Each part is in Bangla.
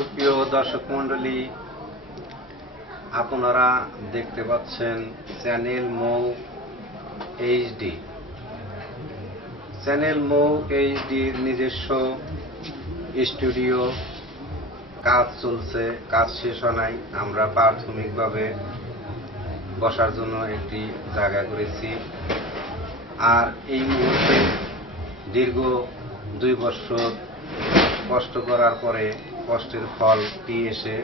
সুপ্রিয় দর্শক মণ্ডলী, আপনারা দেখতে পাচ্ছেন চ্যানেল মৌ এইচডি। চ্যানেল মৌ এইচডির নিজস্ব স্টুডিও কাজ চলছে, কাজ শেষ হয় নাই। আমরা প্রাথমিকভাবে বসার জন্য একটি জায়গা করেছি। আর এই মুহূর্তে দীর্ঘ 2 বছর কষ্ট করার পরে কষ্টের ফলটি এসে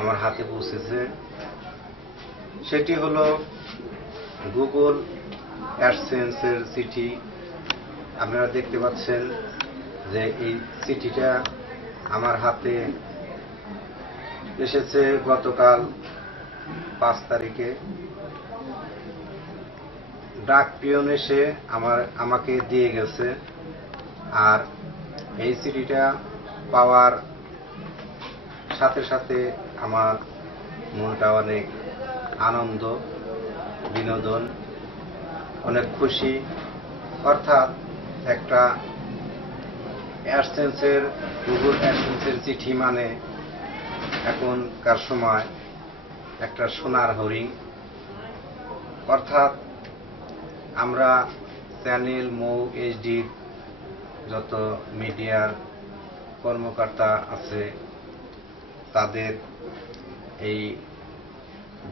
আমার হাতে পৌঁছেছে। সেটি হলো গুগল অ্যাডসেন্সের চিঠি। আপনারা দেখতে পাচ্ছেন যে এই চিঠিটা আমার হাতে এসেছে গতকাল 5 তারিখে। ডাক পিয়ন এসে আমাকে দিয়ে গেছে। আর এই চিঠিটা পাওয়ার সাথে সাথে আমার মনটা অনেক আনন্দ, বিনোদন, অনেক খুশি। অর্থাৎ একটা অ্যাডসেন্সের, গুগল অ্যাডসেন্সের চিঠি মানে এখনকার সময় একটা সোনার হরিণ। অর্থাৎ আমরা চ্যানেল মৌ এইচডির যত মিডিয়ার কর্মকর্তা আছে তাদের এই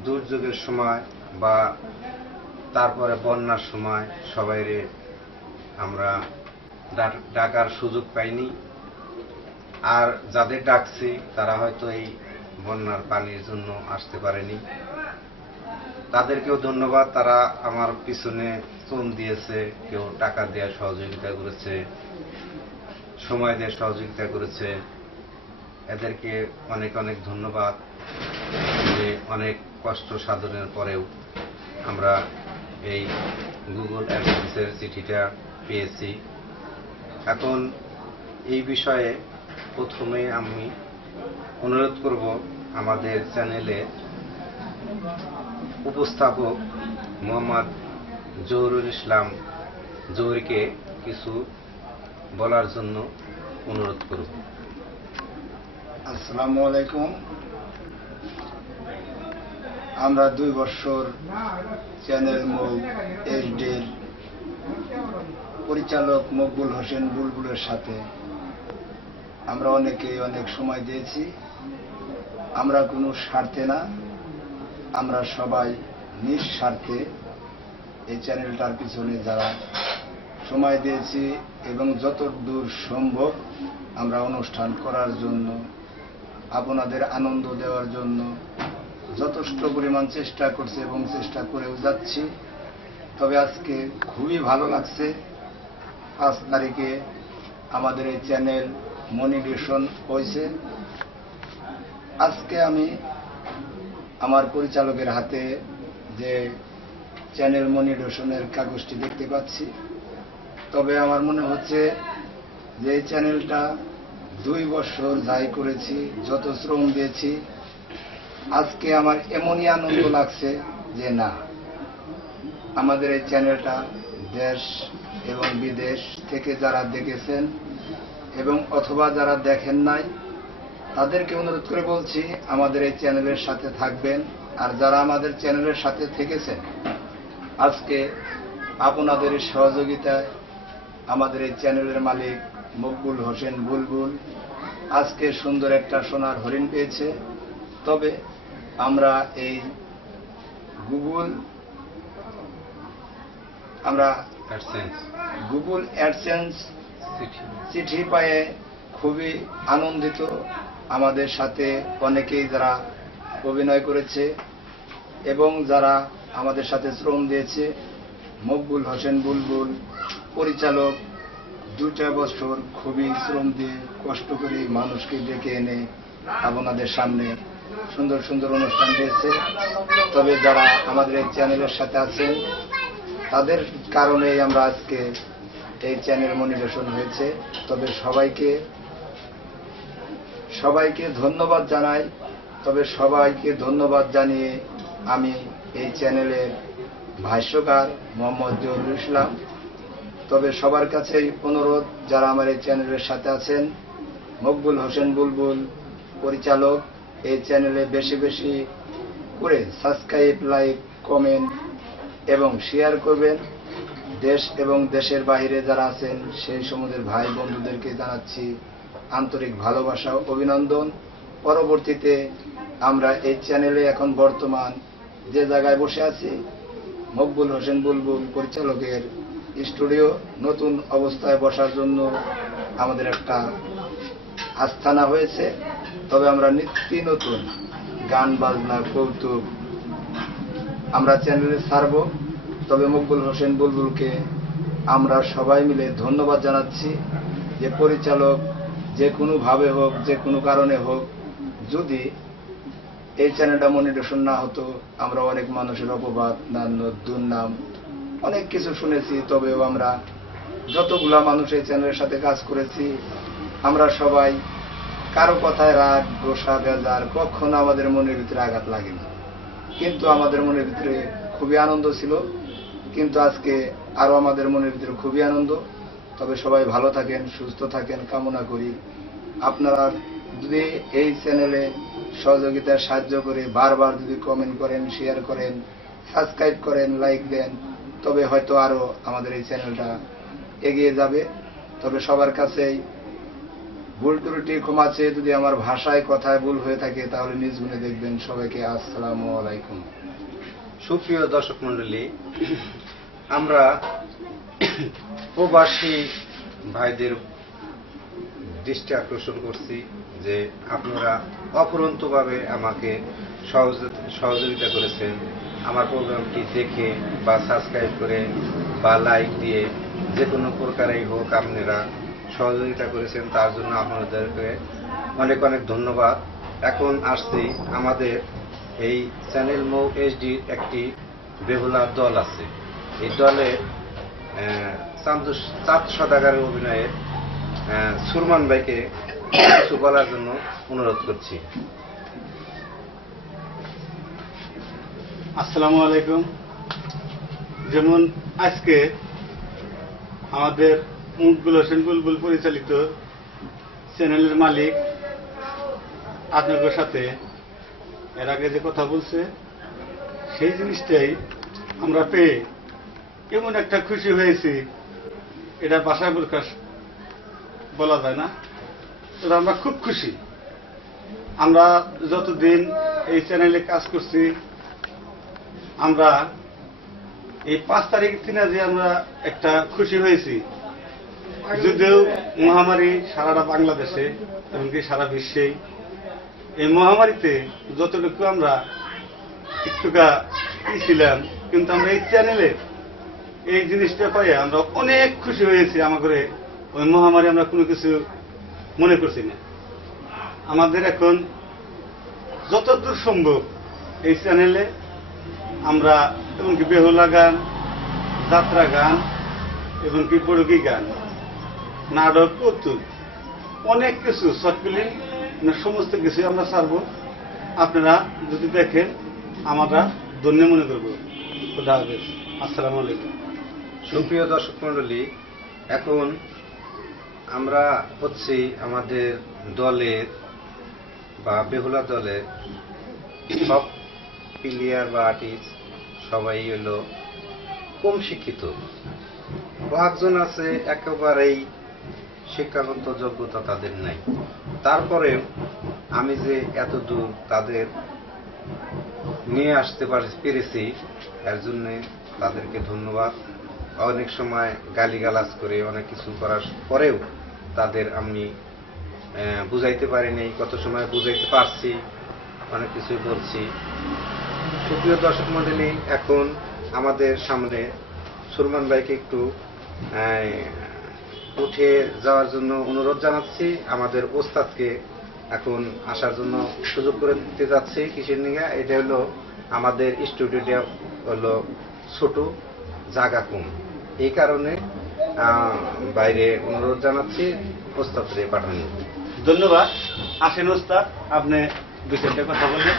দুর্যোগের সময় বা তারপরে বন্যার সময় সবাইরে আমরা ডাকার সুযোগ পাইনি। আর যাদের ডাকছি তারা হয়তো এই বন্যার পানির জন্য আসতে পারেনি। তাদেরকেও ধন্যবাদ। তারা আমার পিছনে শ্রম দিয়েছে, কেউ টাকা দেওয়ার সহযোগিতা করেছে, সময় দিয়ে সহযোগিতা করেছে। এদেরকে অনেক অনেক ধন্যবাদ যে অনেক কষ্ট সাধনের পরেও আমরা এই গুগল অ্যাডসেন্সের চিঠিটা পেয়েছি। এখন এই বিষয়ে প্রথমে আমি অনুরোধ করব আমাদের চ্যানেলে উপস্থাপক মোহাম্মদ জহুরুল ইসলাম জহুরকে কিছু বলার জন্য অনুরোধ করব। আসসালামু আলাইকুম। আমরা 2 বছর চ্যানেল মৌ এইচডির পরিচালক মকবুল হোসেন বুলবুলের সাথে আমরা অনেকেই অনেক সময় দিয়েছি। আমরা কোনো স্বার্থে না, আমরা সবাই নিঃস্বার্থে এই চ্যানেলটার পিছনে যারা সময় দিয়েছি এবং যতদূর সম্ভব আমরা অনুষ্ঠান করার জন্য, আপনাদের আনন্দ দেওয়ার জন্য যথেষ্ট পরিমাণ চেষ্টা করছে এবং চেষ্টা করেও যাচ্ছি। তবে আজকে খুবই ভালো লাগছে। 5 তারিখে আমাদের এই চ্যানেল মনিটেশন হয়েছে। আজকে আমি আমার পরিচালকের হাতে যে চ্যানেল মনিটেশনের কাগজটি দেখতে পাচ্ছি। তবে আমার মনে হচ্ছে যে এই চ্যানেলটা 2 বছর যাই করেছি, যত শ্রম দিয়েছি, আজকে আমার এমনই আনন্দ লাগছে যে না, আমাদের এই চ্যানেলটা দেশ এবং বিদেশ থেকে যারা দেখেছেন এবং অথবা যারা দেখেন নাই তাদেরকে অনুরোধ করে বলছি আমাদের এই চ্যানেলের সাথে থাকবেন। আর যারা আমাদের চ্যানেলের সাথে থেকেছেন, আজকে আপনাদের সহযোগিতায় আমাদের এই চ্যানেলের মালিক মকবুল হোসেন বুলবুল আজকে সুন্দর একটা সোনার হরিণ পেয়েছে। তবে আমরা এই গুগল অ্যাডসেন্স চিঠি পায়ে খুবই আনন্দিত। আমাদের সাথে অনেকেই যারা অভিনয় করেছে এবং যারা আমাদের সাথে শ্রম দিয়েছে, মকবুল হোসেন বুলবুল পরিচালক 2টা বছর খুবই শ্রম দিয়ে কষ্ট করে মানুষকে ডেকে এনে আপনাদের সামনে সুন্দর সুন্দর অনুষ্ঠান দিয়েছে। তবে যারা আমাদের এই চ্যানেলের সাথে আছেন তাদের কারণেই আমরা আজকে এই চ্যানেল মনিটেশন হয়েছে। তবে সবাইকে ধন্যবাদ জানাই। তবে সবাইকে ধন্যবাদ জানিয়ে আমি এই চ্যানেলের ভাষ্যকার মোহাম্মদ জহুরুল ইসলাম। তবে সবার কাছেই অনুরোধ, যারা আমার এই চ্যানেলের সাথে আছেন, মকবুল হোসেন বুলবুল পরিচালক এই চ্যানেলে বেশি বেশি করে সাবস্ক্রাইব, লাইক, কমেন্ট এবং শেয়ার করবেন। দেশ এবং দেশের বাইরে যারা আছেন সেই সমুদ্রের ভাই বন্ধুদেরকে জানাচ্ছি আন্তরিক ভালোবাসা ও অভিনন্দন। পরবর্তীতে আমরা এই চ্যানেলে এখন বর্তমান যে জায়গায় বসে আছি, মকবুল হোসেন বুলবুল পরিচালকের স্টুডিও, নতুন অবস্থায় বসার জন্য আমাদের একটা আস্থানা হয়েছে। তবে আমরা নিত্য নতুন গান বাজনা কৌতুক আমরা চ্যানেলে ছাড়ব। তবে মকবুল হোসেন বুলবুলকে আমরা সবাই মিলে ধন্যবাদ জানাচ্ছি যে পরিচালক যে কোনোভাবে হোক, যে কোনো কারণে হোক, যদি এই চ্যানেলটা মনিটেশন না হতো, আমরা অনেক মানুষের অপবাদ, দুর্নাম অনেক কিছু শুনেছি। তবেও আমরা যতগুলা মানুষ এই চ্যানেলের সাথে কাজ করেছি, আমরা সবাই কারো কথায় রাগ, গোসা, বেজার কখনো আমাদের মনের ভিতরে আঘাত লাগেনি। কিন্তু আমাদের মনের ভিতরে খুবই আনন্দ ছিল। কিন্তু আজকে আরো আমাদের মনের ভিতরে খুবই আনন্দ। তবে সবাই ভালো থাকেন, সুস্থ থাকেন কামনা করি। আপনারা যদি এই চ্যানেলে সহযোগিতার সাহায্য করে বারবার যদি কমেন্ট করেন, শেয়ার করেন, সাবস্ক্রাইব করেন, লাইক দেন, তবে হয়তো আরো আমাদের এই চ্যানেলটা এগিয়ে যাবে। তবে সবার কাছেই ভুল ত্রুটি ক্ষমা চেয়ে যদি আমার ভাষায় কথায় ভুল হয়ে থাকে তাহলে নিজ গুণে দেখবেন। সবাইকে আসসালামু আলাইকুম। সুপ্রিয় দর্শক মণ্ডলী, আমরা প্রবাসী ভাইদের দৃষ্টি আকর্ষণ করছি যে আপনারা অফুরন্তভাবে আমাকে সহযোগিতা করেছেন। আমার প্রোগ্রামটি দেখে বা সাবস্ক্রাইব করে বা লাইক দিয়ে যে কোনো প্রকারেই হোক আপনারা সহযোগিতা করেছেন, তার জন্য আপনাদেরকে অনেক অনেক ধন্যবাদ। এখন আসছি আমাদের এই চ্যানেল মৌ এইচডির একটি বেহুলা দল আছে। এই দলে চাঁদ সদাগরের অভিনয়ে সুরমান ভাইকে কিছু বলার জন্য অনুরোধ করছি। আসসালামু আলাইকুম। যেমন আজকে আমাদের মকবুল হোসেন বুলবুল পরিচালিত চ্যানেলের মালিক আপনাদের সাথে এর আগে যে কথা বলছে, সেই জিনিসটাই আমরা পেয়ে এমন একটা খুশি হয়েছি, এটা ভাষায় প্রকাশ বলা যায় না। তো আমরা খুব খুশি। আমরা যতদিন এই চ্যানেলে কাজ করছি, আমরা এই 5 তারিখ দিনে যে আমরা একটা খুশি হয়েছি, যদিও মহামারী সারাটা বাংলাদেশে এমনকি সারা বিশ্বেই, এই মহামারীতে যতটুকু আমরা একটুকা ছিলাম, কিন্তু আমরা এই চ্যানেলে এই জিনিসটা পাই আমরা অনেক খুশি হয়েছি। আমাদের ওই মহামারী আমরা কোনো কিছু মনে করছি না। আমাদের এখন যতদূর সম্ভব এই চ্যানেলে আমরা এমনকি বেহুলা গান, যাত্রা গান, এমনকি পড়কি গান, নাটক, কৌতুক, অনেক কিছু শর্ট ফিল্ম, সমস্ত কিছু আমরা ছাড়বো। আপনারা যদি দেখেন আমরা ধন্য মনে করবো। খুদা হাফেজ। আসসালামু আলাইকুম। সুপ্রিয় দর্শক মণ্ডলী, এখন আমরা হচ্ছি আমাদের দলের বা বেহুলা দলের সব প্লেয়ার বা আর্টিস্ট সবাই হলো কম শিক্ষিত। কয়েকজন আছে একেবারেই শিক্ষাগত যোগ্যতা তাদের নাই। তারপরে আমি যে এত দূর তাদের নিয়ে আসতে পেরেছি, এর জন্য তাদেরকে ধন্যবাদ। অনেক সময় গালিগালাজ করে অনেক কিছু করার পরেও তাদের আমি বুঝাইতে পারিনি, কত সময় বুঝাইতে পারছি, অনেক কিছুই বলছি। সুপ্রিয় দর্শক মণ্ডলী, এখন আমাদের সামনে সুরমান ভাইকে একটু উঠে যাওয়ার জন্য অনুরোধ জানাচ্ছি। আমাদের ওস্তাদকে এখন আসার জন্য সুযোগ করে দিতে যাচ্ছি। কিসের নিয়ে? এটা হলো আমাদের স্টুডিওটা হলো ছোট, জায়গা কম, এই কারণে বাইরে অনুরোধ জানাচ্ছি ওস্তাদকে পাঠানো। ধন্যবাদ। আসেন ওস্তাদ, আপনি 2-4টা কথা বললেন।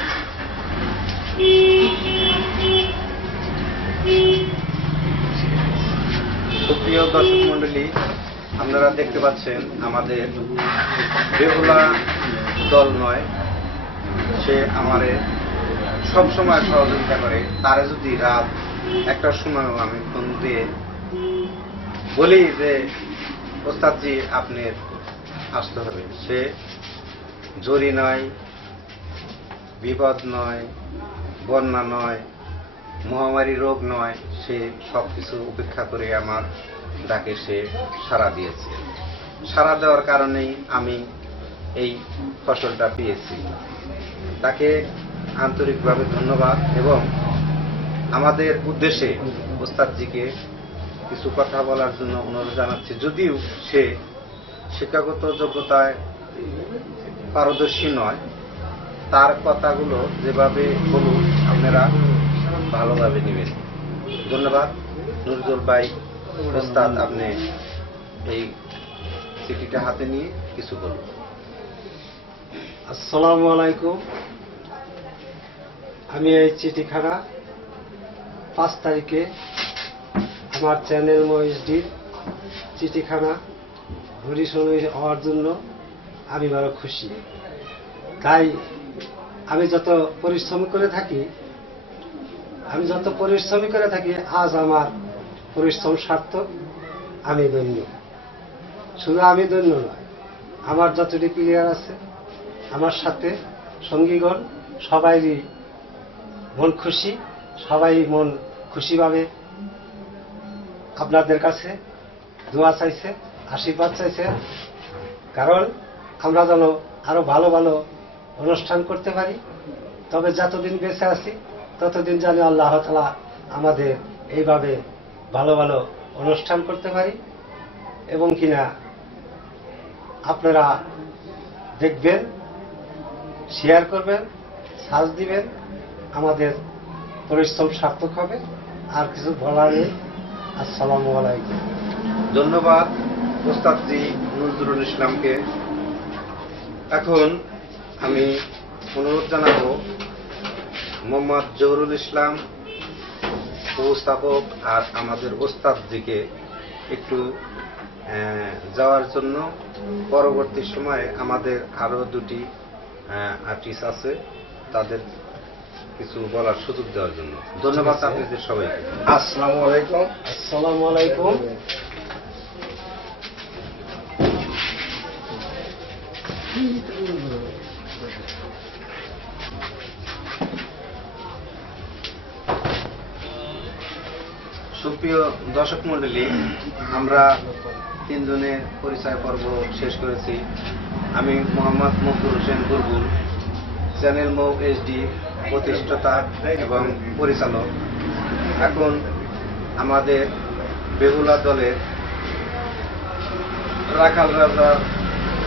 সুপ্রিয় দর্শক মন্ডলী, আপনারা দেখতে পাচ্ছেন আমাদের বেহুলা দল নয়, সে আমারে সব সময় সহযোগিতা করে। তারে যদি রাত 1টার সময় আমি ফোন দিয়ে বলি যে ওস্তাদজি আপনি আসতে হবে, সে জরি নয়, বিপদ নয়, বন্যা নয়, মহামারী রোগ নয়, সে সবকিছু উপেক্ষা করে আমার ডাকে সে সাড়া দিয়েছে। সাড়া দেওয়ার কারণেই আমি এই ফসলটা পেয়েছি। তাকে আন্তরিকভাবে ধন্যবাদ এবং আমাদের উদ্দেশ্যে ওস্তাদজিকে কিছু কথা বলার জন্য অনুরোধ জানাচ্ছি। যদিও সে শিক্ষাগত যোগ্যতায় পারদর্শী নয়, তার কথাগুলো যেভাবে বলুন আপনারা ভালোভাবে নেবেন। ধন্যবাদ। নুরুল ভাই, ওস্তাদ আপনি এই চিঠিটা হাতে নিয়ে কিছু বলুন। আসসালামু আলাইকুম। আমি এই চিঠিখানা 5 তারিখে আমার চ্যানেল মহিষডির চিঠিখানা ঘুরিশোনা হওয়ার জন্য আমি বড় খুশি। তাই আমি যত পরিশ্রম করে থাকি আজ আমার পরিশ্রম সার্থক। আমি ধন্য। শুধু আমি ধন্য নয়, আমার যতটি প্লেয়ার আছে আমার সাথে সঙ্গীগণ সবাইরই মন খুশি। সবাই মন খুশিভাবে আপনাদের কাছে দোয়া চাইছে, আশীর্বাদ চাইছে, কারণ আমরা যেন আরো ভালো ভালো অনুষ্ঠান করতে পারি। তবে যতদিন বেঁচে আছি ততদিন যেন আল্লাহ তাআলা আমাদের এইভাবে ভালো ভালো অনুষ্ঠান করতে পারি এবং কিনা আপনারা দেখবেন, শেয়ার করবেন, সার্চ দিবেন, আমাদের পরিশ্রম সার্থক হবে। আর কিছু বলার নেই। আসসালামু আলাইকুম। ধন্যবাদ ওস্তাদজি নজরুল ইসলামকে। এখন আমি অনুরোধ জানাবো মোহাম্মদ জহুরুল ইসলাম উপস্থাপক আর আমাদের ওস্তাদজিকে একটু যাওয়ার জন্য। পরবর্তী সময়ে আমাদের আরো 2টি আর্টিস্ট আছে, তাদের কিছু বলার সুযোগ দেওয়ার জন্য। ধন্যবাদ আপনাদের সবাইকে। আসসালামু আলাইকুম। আসসালামু আলাইকুম। সুপ্রিয় দর্শক মণ্ডলী, আমরা 3 জনের পরিচয় পর্ব শেষ করেছি। আমি মোহাম্মদ মকবুল হোসেন বুলবুল, চ্যানেল মৌ এইচডি প্রতিষ্ঠাতা এবং পরিচালক। এখন আমাদের বেহুলা দলের রাখাল রাজার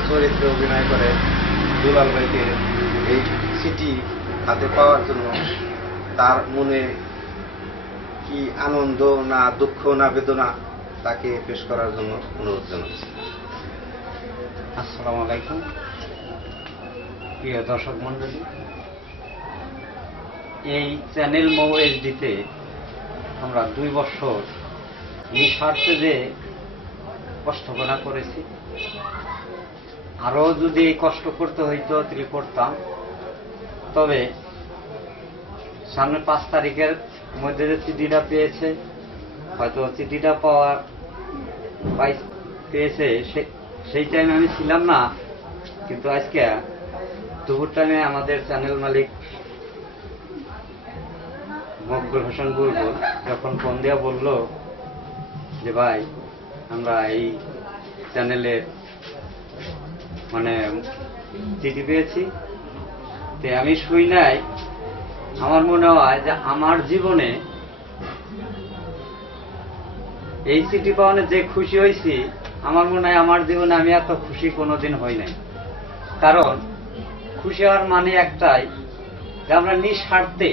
চরিত্রে অভিনয় করে দুলাল ভাইকে এই চিঠি হাতে পাওয়ার জন্য তার মনে কি আনন্দ না দুঃখ না বেদনা তাকে পেশ করার জন্য অনুরোধ জানাচ্ছি। আসসালামু আলাইকুম প্রিয় দর্শক মন্ডলী, এই চ্যানেল মৌ এইচডিতে আমরা 2 বছর নিঃস্বার্থে যে কষ্টকরা করেছি। আরো যদি কষ্ট করতে হইতো তাহলে করতাম। তবে সামনে 5 তারিখের মধ্যে যে চিঠিটা পেয়েছে, হয়তো চিঠিটা পেয়েছে সেই টাইমে আমি ছিলাম না, কিন্তু আজকে দুপুর টাইমে আমাদের চ্যানেল মালিক মকবুল হোসেন বুলবুল যখন ফোন দিয়া বলল যে ভাই আমরা এই চ্যানেলের চিঠি পেয়েছি, তে আমি শুই নাই। আমার মনে হয় যে আমার জীবনে এই চিঠি পাওয়ানে যে খুশি হয়েছি, আমার মনে হয় আমার জীবনে আমি এত খুশি কোনোদিন হই নাই। কারণ খুশি হওয়ার মানে একটাই, যে আমরা নিঃস্বার্থে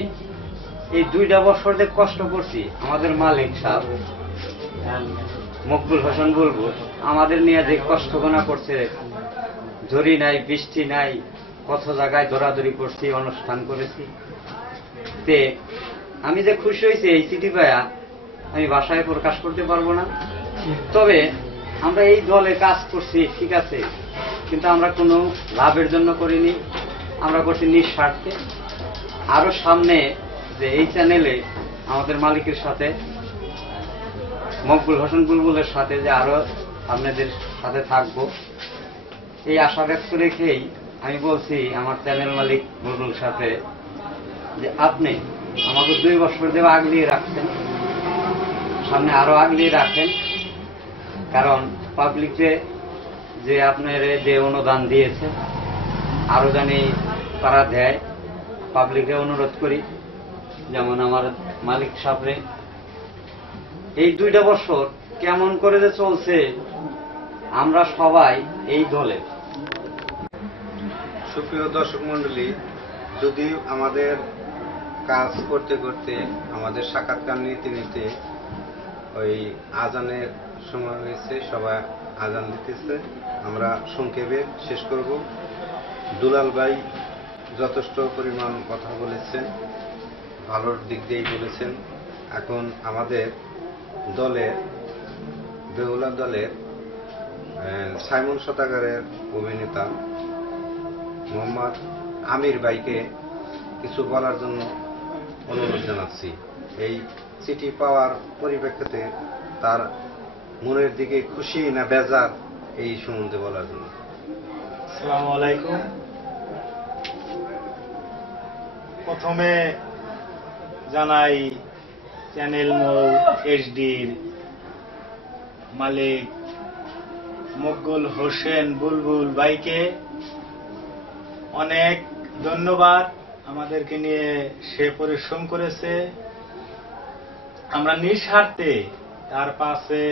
এই 2টা বছর যে কষ্ট করছি, আমাদের মালিক সাহেব মকবুল হোসেন বুলবুল আমাদের নিয়ে যে কষ্ট গোনা করছে, ঝড়ি নাই, বৃষ্টি নাই, কত জায়গায় দৌড়াদৌড়ি করছি, অনুষ্ঠান করেছি। তে আমি যে খুশি হয়েছি এই চিঠি পায়া, আমি ভাষায় প্রকাশ করতে পারবো না। তবে আমরা এই দলে কাজ করছি, ঠিক আছে, কিন্তু আমরা কোনো লাভের জন্য করিনি, আমরা করছি নিঃস্বার্থে। আরো সামনে যে এই চ্যানেলে আমাদের মালিকের সাথে, মকবুল হোসেন বুলবুলের সাথে যে আরো আপনাদের সাথে থাকবো, এই আশা ব্যক্ত রেখেই আমি বলছি আমার চ্যানেল মালিক বুলবুল সাথে যে আপনি আমাকে 2 বছর ধরে আগলিয়ে রাখছেন, সামনে আরো আগলিয়ে রাখেন। কারণ পাবলিকে যে আপনার যে অনুদান দিয়েছে আরো জানি তারা দেয়, পাবলিকে অনুরোধ করি। যেমন আমার মালিক সাহেব এই 2টা বছর কেমন করে যে চলছে, আমরা সবাই এই দলে। সুপ্রিয় দর্শক মন্ডলী, যদি আমাদের কাজ করতে করতে আমাদের সাক্ষাৎকার নিতে নিতে ওই আজানের সময় হয়েছে, সবাই আজান দিতেছে, আমরা সংক্ষেপে শেষ করব। দুলাল ভাই যথেষ্ট পরিমাণ কথা বলেছেন, ভালোর দিক দিয়েই বলেছেন। এখন আমাদের দলের বেহুলা দলের সাইমন শতাগারের অভিনেতা মোহাম্মদ আমির ভাইকে কিছু বলার জন্য অনুরোধ জানাচ্ছি। এই চিঠি পাওয়ার পরিপ্রেক্ষিতে তার মনের দিকে খুশি না বেজার, এই সম্বন্ধে বলার জন্য। আসসালামু আলাইকুম। প্রথমে জানাই চ্যানেল মৌ এইচডির মালিক মকবুল হোসেন বুলবুল ভাইকে অনেক ধন্যবাদ। আমাদেরকে নিয়ে সে পরিশ্রম করেছে, আমরা নিঃস্বার্থে তার পাশে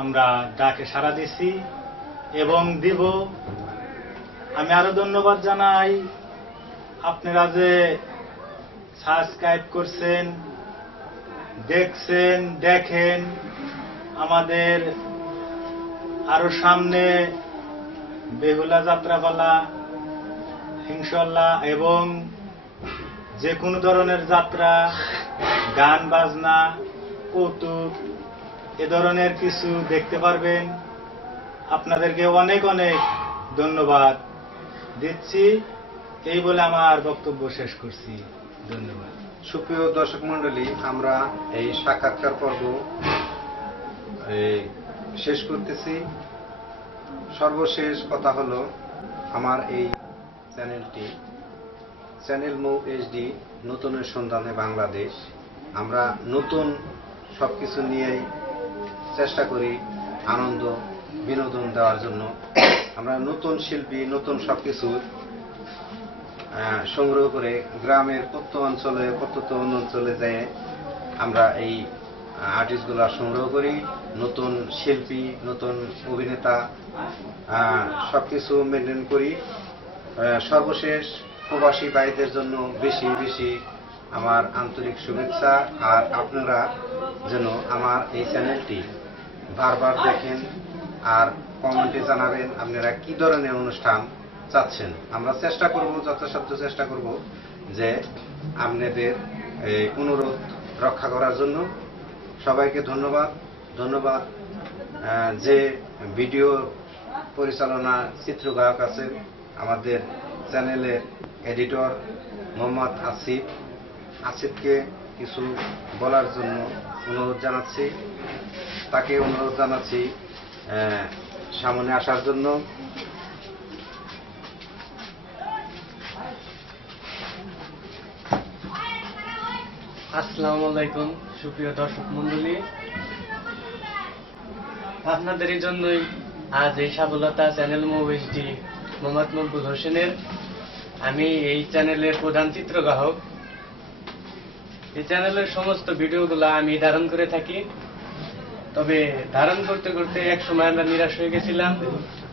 আমরা ডাকে সাড়া দিছি এবং দিব। আমি আরো ধন্যবাদ জানাই আপনারা যে সাবস্ক্রাইব করছেন, দেখছেন, দেখেন। আমাদের আরো সামনে বেহুলা যাত্রাপালা ইনশাআল্লাহ, এবং যে কোনো ধরনের যাত্রা, গান বাজনা, কৌতুক, এ ধরনের কিছু দেখতে পারবেন। আপনাদেরকে অনেক অনেক ধন্যবাদ দিচ্ছি। এই বলে আমার বক্তব্য শেষ করছি। ধন্যবাদ। সুপ্রিয় দর্শক মন্ডলী, আমরা এই সাক্ষাৎকার পর্ব শেষ করতেছি। সর্বশেষ কথা হলো, আমার এই চ্যানেলটি চ্যানেল মৌ এইচডি নতুনের সন্ধানে বাংলাদেশ। আমরা নতুন সবকিছু নিয়েই চেষ্টা করি আনন্দ বিনোদন দেওয়ার জন্য। আমরা নতুন শিল্পী, নতুন সবকিছু সংগ্রহ করে গ্রামের প্রত্যন্ত অঞ্চলে যেয়ে আমরা এই আর্টিস্টগুলো সংগ্রহ করি, নতুন শিল্পী, নতুন অভিনেতা সবকিছু মেনটেন করি। সর্বশেষ প্রবাসী ভাইদের জন্য বেশি বেশি আমার আন্তরিক শুভেচ্ছা। আর আপনারা যেন আমার এই চ্যানেলটি বারবার দেখেন আর কমেন্টে জানাবেন আপনারা কি ধরনের অনুষ্ঠান চাচ্ছেন। আমরা চেষ্টা করব, যথাসাধ্য চেষ্টা করব যে আপনাদের অনুরোধ রক্ষা করার জন্য। সবাইকে ধন্যবাদ। যে ভিডিও পরিচালনা চিত্রগ্রাহক আছেন, আমাদের চ্যানেলের এডিটর মোহাম্মদ আসিফকে কিছু বলার জন্য অনুরোধ জানাচ্ছি। তাকে অনুরোধ জানাচ্ছি সামনে আসার জন্য। আসসালামু আলাইকুম সুপ্রিয় দর্শক মন্ডলী, আপনাদের জন্যই আজ এই সফলতা চ্যানেল মৌ এইচডি মোহাম্মদ মকবুল হোসেনের। আমি এই চ্যানেলের প্রধান চিত্রগ্রাহক। এই চ্যানেলের সমস্ত ভিডিওগুলো আমি ধারণ করে থাকি। তবে ধারণ করতে করতে এক সময় আমরা নিরাশ হয়ে গেছিলাম,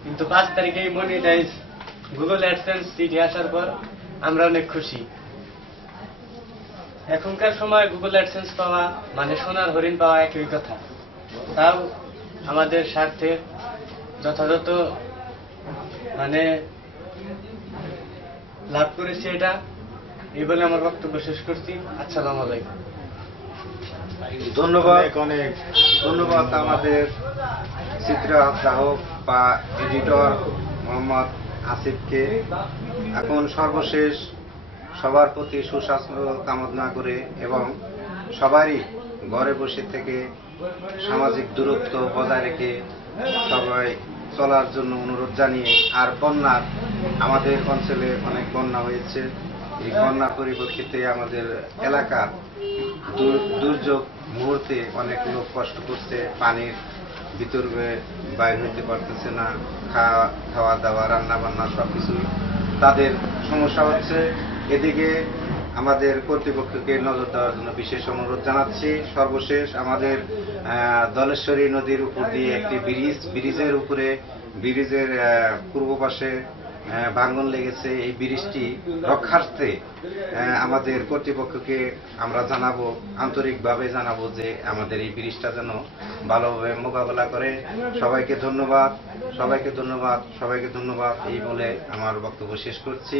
কিন্তু 5 তারিখে মনিটাইজ গুগল অ্যাডসেন্স চিঠি আসার পর আমরা অনেক খুশি। এখনকার সময় গুগল অ্যাডসেন্স পাওয়া মানে সোনার হরিণ পাওয়া একই কথা। তাও আমাদের স্বার্থে যথাযথ মানে লাভ করেছি এটা। এই বলে আমার বক্তব্য শেষ করছি। আসসালামু আলাইকুম। ধন্যবাদ আমাদের চিত্রগ্রাহক বা এডিটর মোহাম্মদ আসিফকে। এখন সর্বশেষ সবার প্রতি সুস্বাস্থ্য কামনা করে এবং সবারই ঘরে বসে থেকে সামাজিক দূরত্ব বজায় রেখে সবাই চলার জন্য অনুরোধ জানিয়ে, আর বন্যার আমাদের অঞ্চলে অনেক বন্যা হয়েছে। এই বন্যার পরিপ্রেক্ষিতে আমাদের এলাকার দুর্যোগ মুহূর্তে অনেক লোক কষ্ট করছে, পানির ভিতরে বাইর হইতে পারতেছে না, খাওয়া দাওয়া রান্না বান্না সবকিছু তাদের সমস্যা হচ্ছে। এদিকে আমাদের কর্তৃপক্ষকে নজর দেওয়ার জন্য বিশেষ অনুরোধ জানাচ্ছি। সর্বশেষ আমাদের দলেশ্বরী নদীর উপর দিয়ে একটি ব্রিজের উপরে ব্রিজের পূর্ব পাশে ভাঙন লেগেছে। এই ব্রিজটি রক্ষার্থে আমাদের কর্তৃপক্ষকে আমরা জানাবো, আন্তরিকভাবে জানাবো যে আমাদের এই ব্রিজটা যেন ভালোভাবে মোকাবেলা করে। সবাইকে ধন্যবাদ, সবাইকে ধন্যবাদ, সবাইকে ধন্যবাদ এই বলে আমার বক্তব্য শেষ করছি।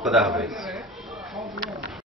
খোদা হাফেজ।